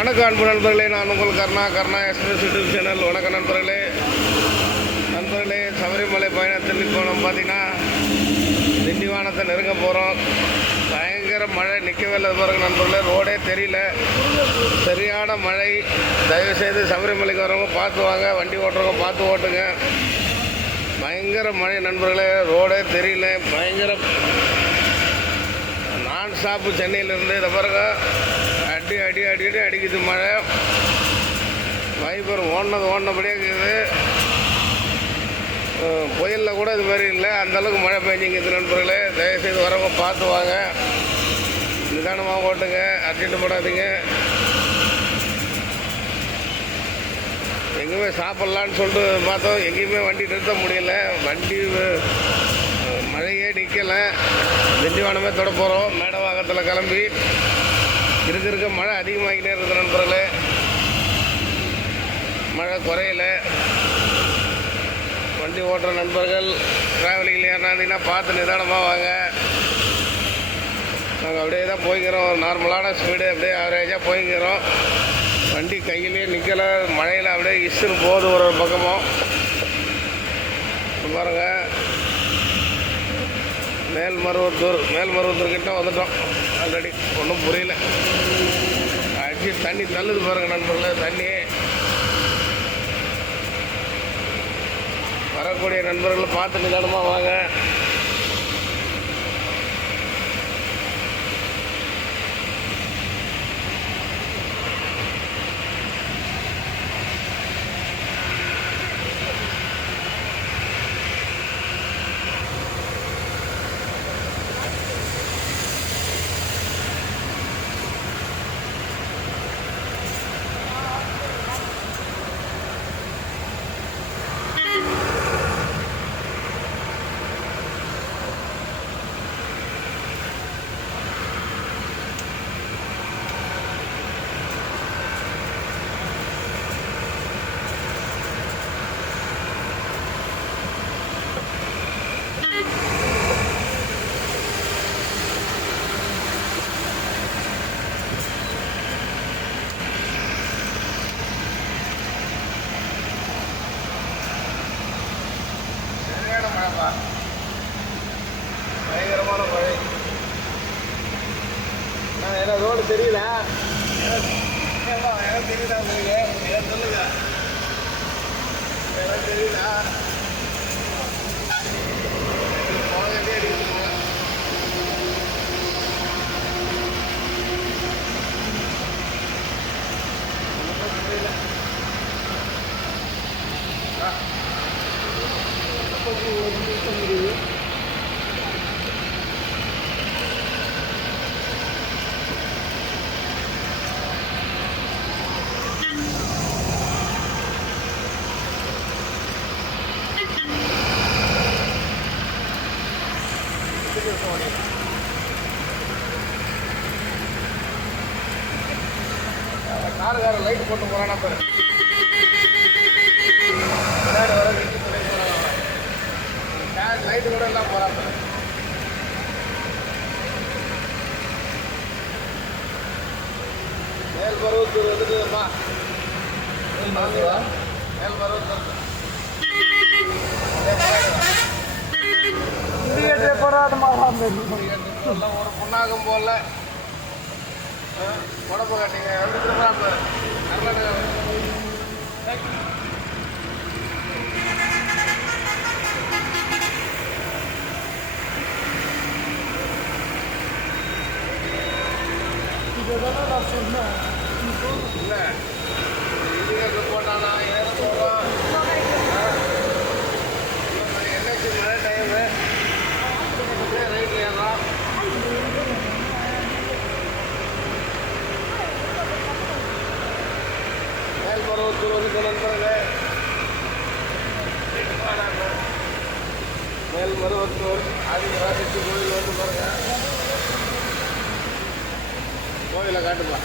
வணக்கம் அன்பு நண்பர்களே, நான் உங்கள் கர்ணா எக்ஸ்பிரஸ் யூடியூப் சேனல். வணக்கம் நண்பர்களே. சபரிமலை பயணத்தில் இப்போ நம்ம பார்த்தீங்கன்னா திண்டிவானத்தை நெருங்க போகிறோம். பயங்கர மழை, நிற்கவே இல்லை பாருங்க நண்பர்களே. ரோடே தெரியல, சரியான மழை. தயவுசெய்து சபரிமலைக்கு வரவங்க பார்த்து வாங்க, வண்டி ஓட்டுறவங்க பார்த்து ஓட்டுங்க. பயங்கர மழை நண்பர்களே, ரோடே தெரியல. பயங்கர நான் ஸ்டாப்பு சென்னையிலேருந்து. இதை பாருங்க, அடி அடி அடி அடி அடிக்குது மழை. வைப்பர் ஓடினபடியே இருக்குது. புயலில் கூட இது மாதிரி இல்லை, அந்தளவுக்கு மழை பெஞ்சிங்குது நண்பர்களே. தயவுசெய்து வரவங்க பார்த்து வாங்க, நிதானமாக ஓட்டுங்க, அட்டிட்டு போடாதீங்க. எங்கேயுமே சாப்பிட்லான்னு சொல்லிட்டு பார்த்தோம், எங்கேயுமே வண்டி நிறுத்த முடியல. வண்டி மழையே நிற்கலை. திண்டிவானமே தொட போகிறோம். மேடவாக்கத்தில் கிளம்பி இருக்க மழை அதிகமாகிட்டே இருக்குது நண்பர்களே. மழை குறையில. வண்டி ஓட்டுற நண்பர்கள் ட்ராவலிங்கில் ஏறினா பார்த்து நிதானமாக வாங்க. நாங்கள் அப்படியே தான் போய்க்கிறோம், நார்மலான ஸ்பீடு அப்படியே ஆவரேஜாக போய்க்கிறோம். வண்டி கையிலே நிற்கலை, மழையில் அப்படியே இசுன்னு போகுது ஒரு பக்கமும். பாருங்கள், மேல்மருவத்தூர் கிட்ட வந்துட்டோம். ஆல்ரெடி ஒன்றும் புரியல, அடிச்சு தண்ணி தள்ளுது பாருங்கள் நண்பர்களே. தண்ணி வரக்கூடிய நண்பர்கள் பார்த்து நிதானமாக வாங்க. பயங்கரமான மழை. ஏன்னா ரோடு தெரியல, எனக்கு தெரியல. உங்களுக்கு எனக்கு சொல்லுங்க, எனக்கு தெரியல. போகவே அடிக்குதுங்க. தெரியல. காருக்கார லைட் போட்டு போறானா பாரு. முன்னாடி வர வீட்டு துணை போறாங்க, லைட்டு கூட எல்லாம் போறான் பாரு. மேல்மருவத்தூர் வந்துட்டுமா? மேல்மருவத்தூர் ஒரு பொண்ணாகும் போல உடம்பு காட்டிங்க. கர்நாடகா இல்லை, இதுக்கு போட்டானா ஏற போகிறோம். என்னச்சு மழை டைமு, ரைட்டில் ஏறலாம். மேல்மருவத்தூர் வந்து நண்பர்களே, மேல்மருவத்தூர் ஆதிபராசக்தி கோயில் வந்து பாருங்க. கோயிலை காட்டுப்பா.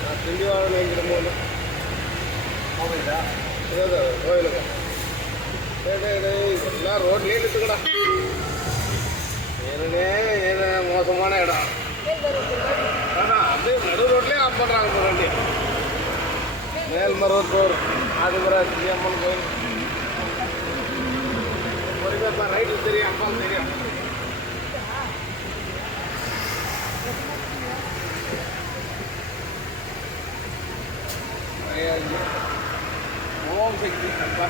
நான் திண்டிவானம் வைக்கிற போது கோயிலா கோயிலுக்கு எல்லாம் ரோட்லேயே நிறுத்துக்கடா. பண்ணுறாங்க இப்போ வண்டி. மேல்மருவத்தூர் ஆதிபராஜி அம்மன் கோயில் ஒரு ரைட்டு தெரியும், அம்பாள் தெரியும். ஓம் சக்தி அப்பா.